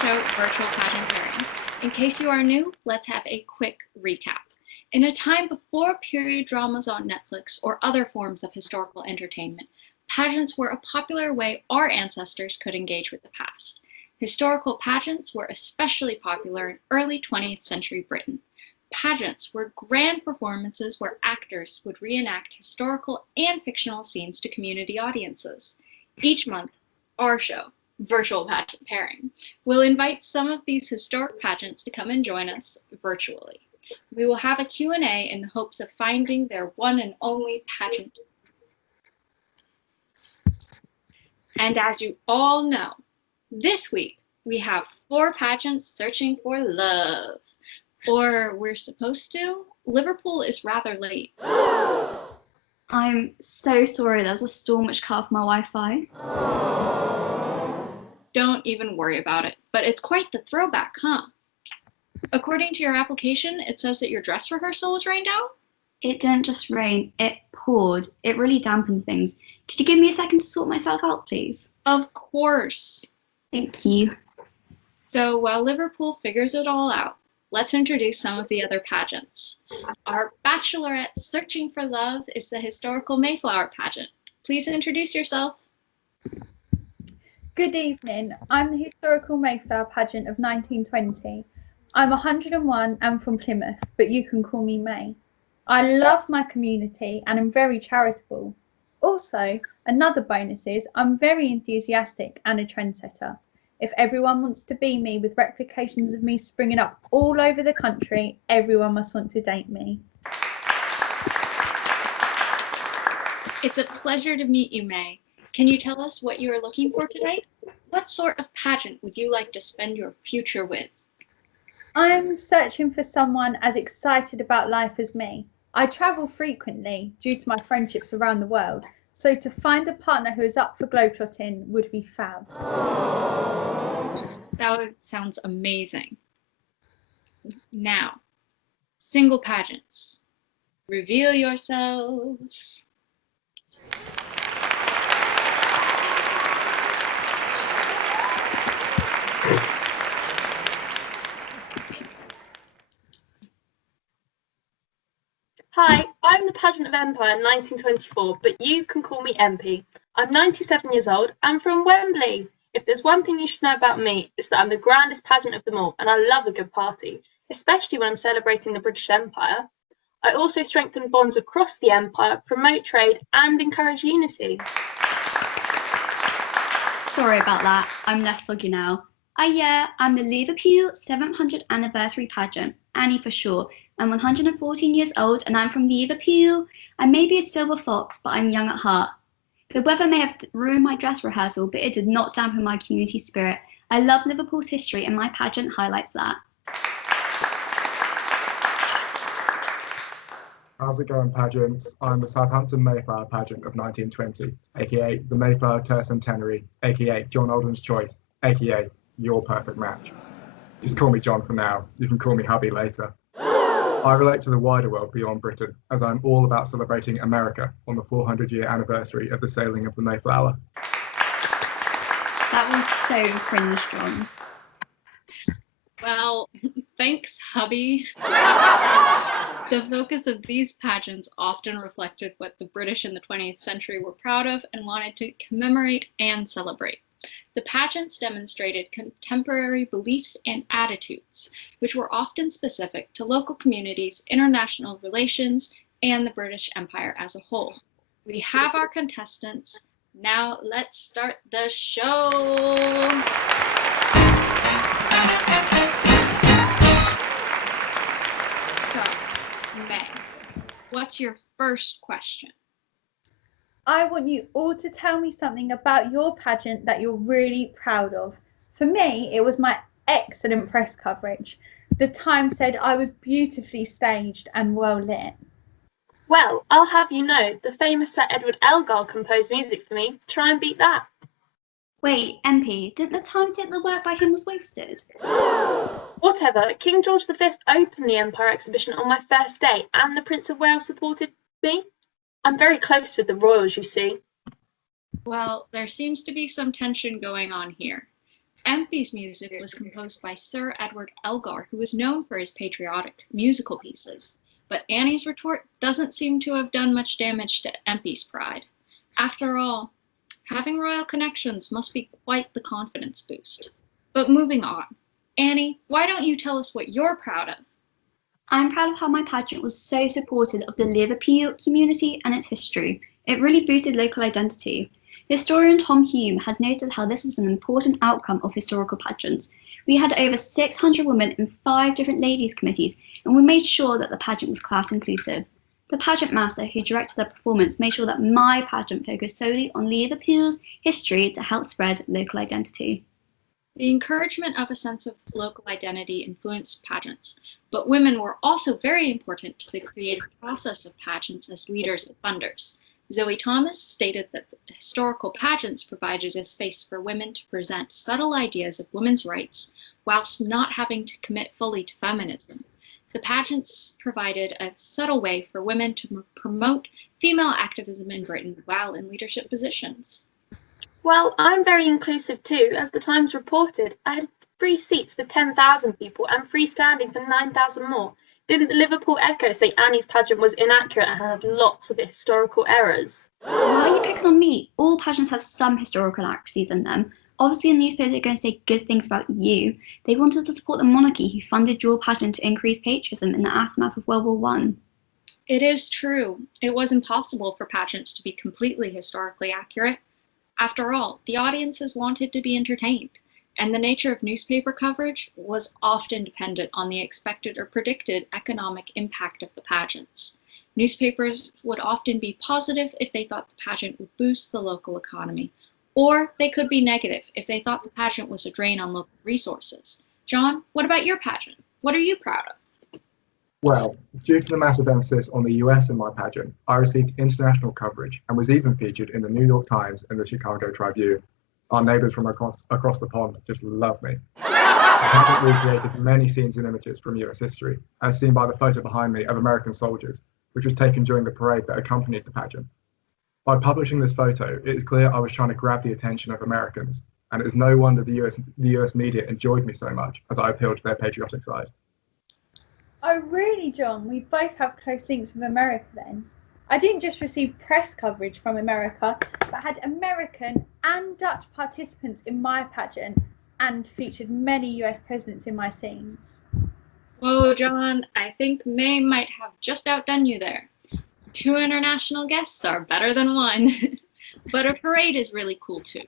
show, Virtual Pageant Pairing. In case you are new, let's have a quick recap. In a time before period dramas on Netflix or other forms of historical entertainment, pageants were a popular way our ancestors could engage with the past. Historical pageants were especially popular in early 20th century Britain. Pageants were grand performances where actors would reenact historical and fictional scenes to community audiences. Each month, our show, Virtual Pageant Pairing, will invite some of these historic pageants to come and join us virtually. We will have a Q&A in the hopes of finding their one and only pageant. And as you all know, this week we have 4 pageants searching for love. Or we're supposed to. Liverpool is rather late. I'm so sorry, there's a storm which cut off my Wi-Fi. Don't even worry about it, but it's quite the throwback, huh? According to your application, it says that your dress rehearsal was rained out? It didn't just rain, it poured. It really dampened things. Could you give me a second to sort myself out, please? Of course. Thank you. So while Liverpool figures it all out, let's introduce some of the other pageants. Our Bachelorette Searching for Love is the historical Mayflower Pageant. Please introduce yourself. Good evening. I'm the historical Mayflower Pageant of 1920. I'm 101 and from Plymouth, but you can call me May. I love my community and am very charitable. Also, another bonus is I'm very enthusiastic and a trendsetter. If everyone wants to be me with replications of me springing up all over the country, everyone must want to date me. It's a pleasure to meet you, May. Can you tell us what you are looking for today? What sort of pageant would you like to spend your future with? I'm searching for someone as excited about life as me. I travel frequently due to my friendships around the world, so to find a partner who is up for globetrotting would be fab. That sounds amazing. Now, single pageants. Reveal yourselves. Hi, I'm the Pageant of Empire 1924, but you can call me MP. I'm 97 years old and from Wembley. If there's one thing you should know about me, it's that I'm the grandest pageant of them all, and I love a good party, especially when I'm celebrating the British Empire. I also strengthen bonds across the empire, promote trade, and encourage unity. Sorry about that, I'm less soggy now. I'm the Liverpool 700th anniversary pageant, Annie for sure. I'm 114 years old and I'm from Liverpool. I may be a silver fox, but I'm young at heart. The weather may have ruined my dress rehearsal, but it did not dampen my community spirit. I love Liverpool's history and my pageant highlights that. How's it going, pageants? I'm the Southampton Mayflower Pageant of 1920, aka the Mayflower Tercentenary, aka John Alden's Choice, aka your perfect match. Just call me John for now. You can call me hubby later. I relate to the wider world beyond Britain, as I'm all about celebrating America on the 400-year anniversary of the sailing of the Mayflower. That was so cringe, John. Well, thanks, hubby. The focus of these pageants often reflected what the British in the 20th century were proud of and wanted to commemorate and celebrate. The pageants demonstrated contemporary beliefs and attitudes, which were often specific to local communities, international relations, and the British Empire as a whole. We have our contestants. Now let's start the show. So, May, what's your first question? I want you all to tell me something about your pageant that you're really proud of. For me, it was my excellent press coverage. The Times said I was beautifully staged and well lit. Well, I'll have you know, the famous Sir Edward Elgar composed music for me. Try and beat that. Wait, MP, didn't the Times say the work by him was wasted? Whatever, King George V opened the Empire exhibition on my first day and the Prince of Wales supported me. I'm very close with the royals, you see. Well, there seems to be some tension going on here. Empey's music was composed by Sir Edward Elgar, who was known for his patriotic musical pieces. But Annie's retort doesn't seem to have done much damage to Empey's pride. After all, having royal connections must be quite the confidence boost. But moving on. Annie, why don't you tell us what you're proud of? I'm proud of how my pageant was so supportive of the Liverpool community and its history. It really boosted local identity. Historian Tom Hume has noted how this was an important outcome of historical pageants. We had over 600 women in 5 different ladies' committees, and we made sure that the pageant was class inclusive. The pageant master who directed the performance made sure that my pageant focused solely on Liverpool's history to help spread local identity. The encouragement of a sense of local identity influenced pageants, but women were also very important to the creative process of pageants as leaders and funders. Zoe Thomas stated that the historical pageants provided a space for women to present subtle ideas of women's rights whilst not having to commit fully to feminism. The pageants provided a subtle way for women to promote female activism in Britain while in leadership positions. Well, I'm very inclusive too, as the Times reported. I had 3 seats for 10,000 people and 3 standing for 9,000 more. Didn't the Liverpool Echo say Annie's pageant was inaccurate and had lots of historical errors? Why are you picking on me? All pageants have some historical inaccuracies in them. Obviously, the newspapers are going to say good things about you. They wanted to support the monarchy, who funded your pageant to increase patriotism in the aftermath of World War I. It is true. It was impossible for pageants to be completely historically accurate. After all, the audiences wanted to be entertained, and the nature of newspaper coverage was often dependent on the expected or predicted economic impact of the pageants. Newspapers would often be positive if they thought the pageant would boost the local economy, or they could be negative if they thought the pageant was a drain on local resources. John, what about your pageant? What are you proud of? Well, due to the massive emphasis on the US in my pageant, I received international coverage and was even featured in the New York Times and the Chicago Tribune. Our neighbors from across the pond just love me. The pageant recreated many scenes and images from US history, as seen by the photo behind me of American soldiers, which was taken during the parade that accompanied the pageant. By publishing this photo, it is clear I was trying to grab the attention of Americans, and it is no wonder the US media enjoyed me so much as I appealed to their patriotic side. Oh, really, John? We both have close links with America then. I didn't just receive press coverage from America, but had American and Dutch participants in my pageant and featured many US presidents in my scenes. Whoa, John, I think May might have just outdone you there. 2 international guests are better than 1, but a parade is really cool too.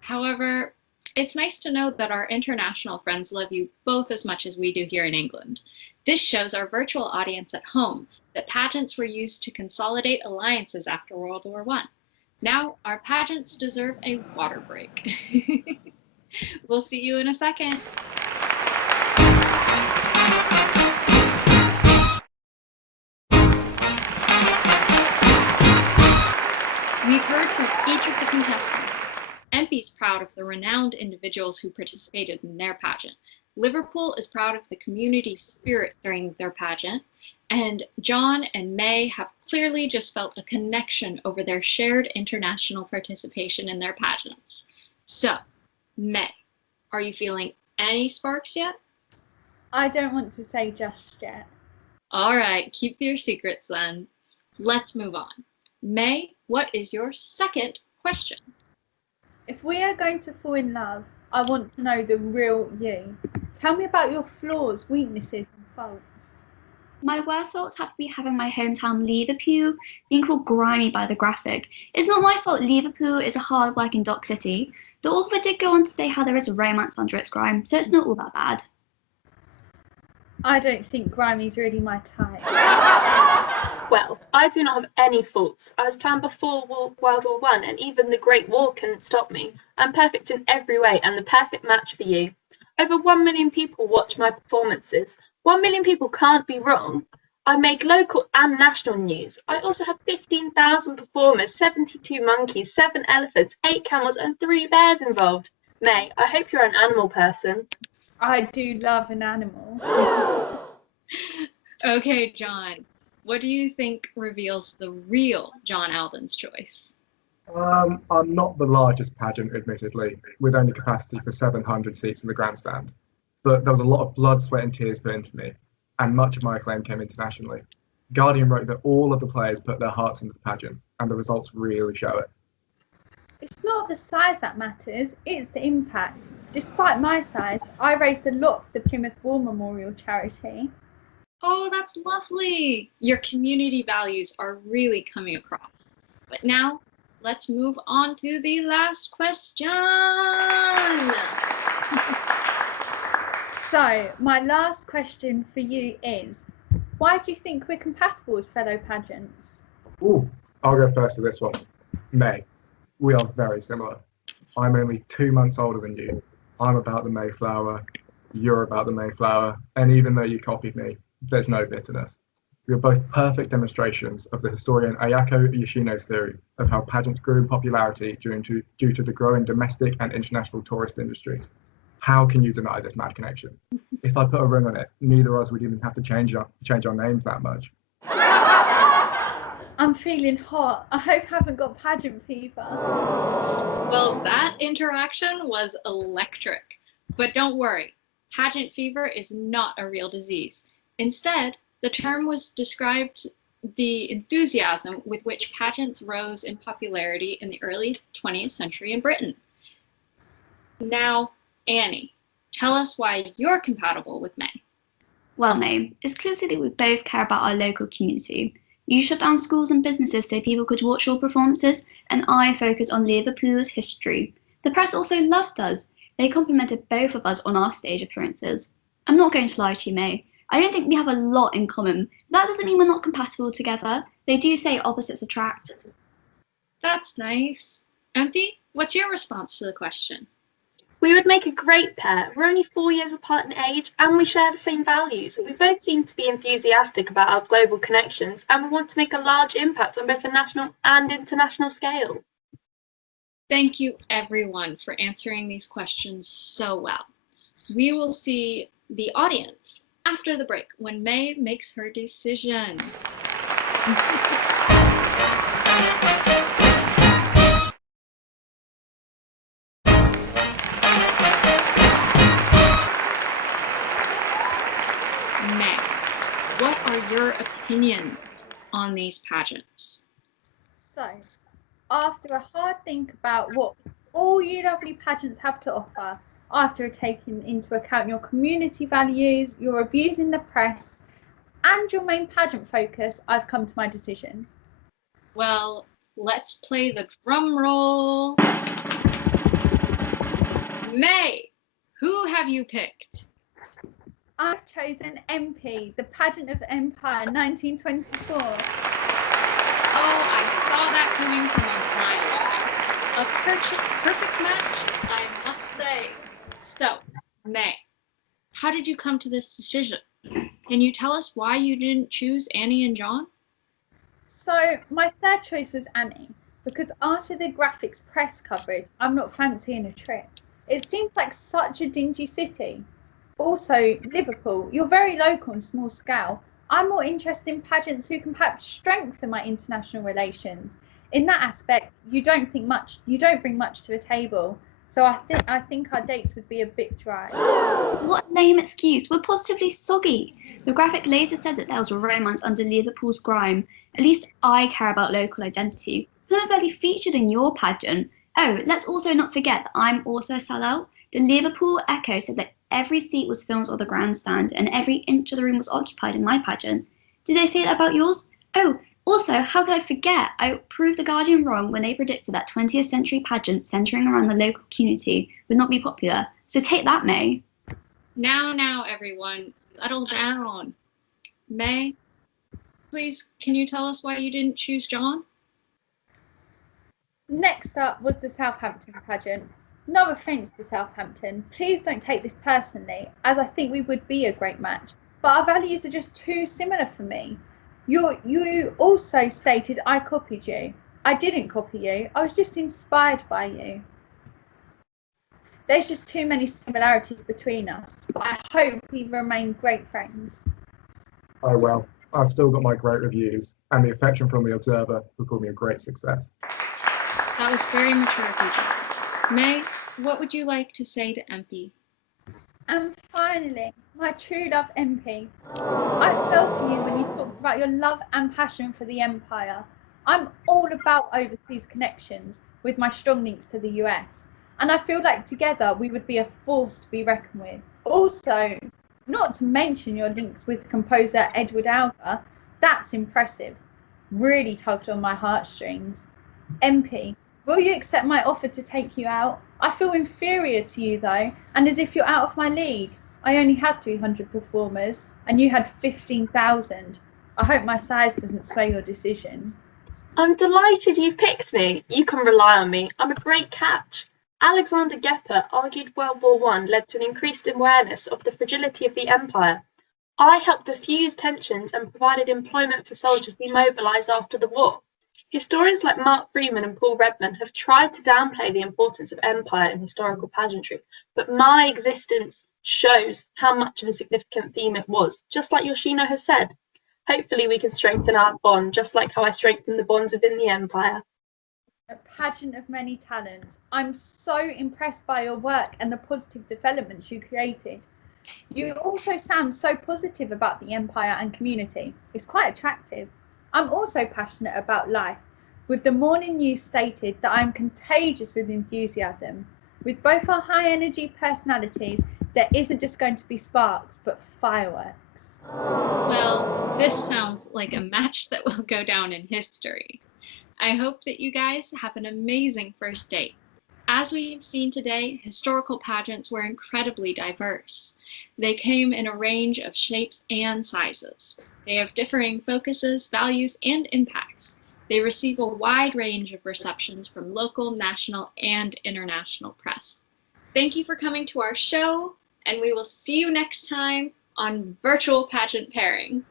However, it's nice to know that our international friends love you both as much as we do here in England. This shows our virtual audience at home that pageants were used to consolidate alliances after World War I. Now, our pageants deserve a water break. We'll see you in a second. We've heard from each of the contestants. Empey's proud of the renowned individuals who participated in their pageant. Liverpool is proud of the community spirit during their pageant, and John and May have clearly just felt a connection over their shared international participation in their pageants. So, May, are you feeling any sparks yet? I don't want to say just yet. All right, keep your secrets then. Let's move on. May, what is your second question? If we are going to fall in love, I want to know the real you. Tell me about your flaws, weaknesses, and faults. My worst faults have to be having my hometown Liverpool being called grimy by the graphic. It's not my fault Liverpool is a hard-working dock city. The author did go on to say how there is a romance under its grime, so it's not all that bad. I don't think grimy's really my type. Well, I do not have any faults. I was planned before World War I, and even the Great War couldn't stop me. I'm perfect in every way and the perfect match for you. Over 1 million people watch my performances. 1 million people can't be wrong. I make local and national news. I also have 15,000 performers, 72 monkeys, 7 elephants, 8 camels, and 3 bears involved. May, I hope you're an animal person. I do love an animal. Okay, John, what do you think reveals the real John Alden's choice? I'm not the largest pageant, admittedly, with only capacity for 700 seats in the grandstand. But there was a lot of blood, sweat, and tears put into me, and much of my acclaim came internationally. Guardian wrote that all of the players put their hearts into the pageant, and the results really show it. It's not the size that matters, it's the impact. Despite my size, I raised a lot for the Plymouth War Memorial charity. Oh, that's lovely. Your community values are really coming across. But now, let's move on to the last question. So, my last question for you is, why do you think we're compatible as fellow pageants? Ooh, I'll go first for this one. May, we are very similar. I'm only 2 months older than you. I'm about the Mayflower, you're about the Mayflower, and even though you copied me, there's no bitterness. We are both perfect demonstrations of the historian Ayako Yoshino's theory of how pageants grew in popularity due to the growing domestic and international tourist industry. How can you deny this mad connection? If I put a ring on it, neither of us would even have to change our names that much. I'm feeling hot. I hope I haven't got pageant fever. Well, that interaction was electric. But don't worry, pageant fever is not a real disease. Instead, the term was described the enthusiasm with which pageants rose in popularity in the early 20th century in Britain. Now, Annie, tell us why you're compatible with May. Well, May, it's clear that we both care about our local community. You shut down schools and businesses so people could watch your performances, and I focus on Liverpool's history. The press also loved us. They complimented both of us on our stage appearances. I'm not going to lie to you, May. I don't think we have a lot in common. That doesn't mean we're not compatible together. They do say opposites attract. That's nice. Empy, what's your response to the question? We would make a great pair. We're only 4 years apart in age and we share the same values. We both seem to be enthusiastic about our global connections and we want to make a large impact on both the national and international scale. Thank you, everyone, for answering these questions so well. We will see the audience after the break when May makes her decision. May, what are your opinions on these pageants? So, after a hard think about what all you lovely pageants have to offer, after taking into account your community values, your reviews in the press, and your main pageant focus, I've come to my decision. Well, let's play the drum roll. May, who have you picked? I've chosen MP, the Pageant of Empire 1924. Oh, I saw that coming from a mile away. A perfect match, I must say. So, May, how did you come to this decision? Can you tell us why you didn't choose Annie and John? So, my third choice was Annie, because after the graphics press coverage, I'm not fancying a trip. It seemed like such a dingy city. Also, Liverpool, you're very local and small scale. I'm more interested in pageants who can perhaps strengthen my international relations. In that aspect, you don't bring much to the table. So I think our dates would be a bit dry. What a lame excuse. We're positively soggy. The graphic later said that there was romance under Liverpool's grime. At least I care about local identity. I'm barely featured in your pageant. Oh, let's also not forget that I'm also a sellout. The Liverpool Echo said that every seat was filmed on the grandstand and every inch of the room was occupied in my pageant. Did they say that about yours? Oh, also, how could I forget? I proved the Guardian wrong when they predicted that 20th century pageants centering around the local community would not be popular. So take that, May. Now, everyone, settle down. May, please, can you tell us why you didn't choose John? Next up was the Southampton pageant. No offence to Southampton, please don't take this personally, as I think we would be a great match, but our values are just too similar for me. You also stated I copied you. I didn't copy you, I was just inspired by you. There's just too many similarities between us, but I hope we remain great friends. Oh well, I've still got my great reviews, and the affection from the observer will call me a great success. That was very mature of you, John. May, what would you like to say to MP? And finally, my true love MP. I fell for you when you talked about your love and passion for the Empire. I'm all about overseas connections with my strong links to the US, and I feel like together we would be a force to be reckoned with. Also, not to mention your links with composer Edward Alger, that's impressive. Really tugged on my heartstrings. MP, will you accept my offer to take you out? I feel inferior to you though, and as if you're out of my league. I only had 300 performers, and you had 15,000. I hope my size doesn't sway your decision. I'm delighted you picked me. You can rely on me. I'm a great catch. Alexander Gepper argued World War I led to an increased awareness of the fragility of the Empire. I helped diffuse tensions and provided employment for soldiers demobilised after the war. Historians like Mark Freeman and Paul Redman have tried to downplay the importance of empire in historical pageantry, but my existence shows how much of a significant theme it was, just like Yoshino has said. Hopefully we can strengthen our bond, just like how I strengthened the bonds within the empire. A pageant of many talents. I'm so impressed by your work and the positive developments you created. You also sound so positive about the empire and community. It's quite attractive. I'm also passionate about life. With the morning news stated that I'm contagious with enthusiasm. With both our high energy personalities, there isn't just going to be sparks, but fireworks. Well, this sounds like a match that will go down in history. I hope that you guys have an amazing first date. As we've seen today, historical pageants were incredibly diverse. They came in a range of shapes and sizes. They have differing focuses, values, and impacts. They receive a wide range of receptions from local, national, and international press. Thank you for coming to our show, and we will see you next time on Virtual Pageant Pairing.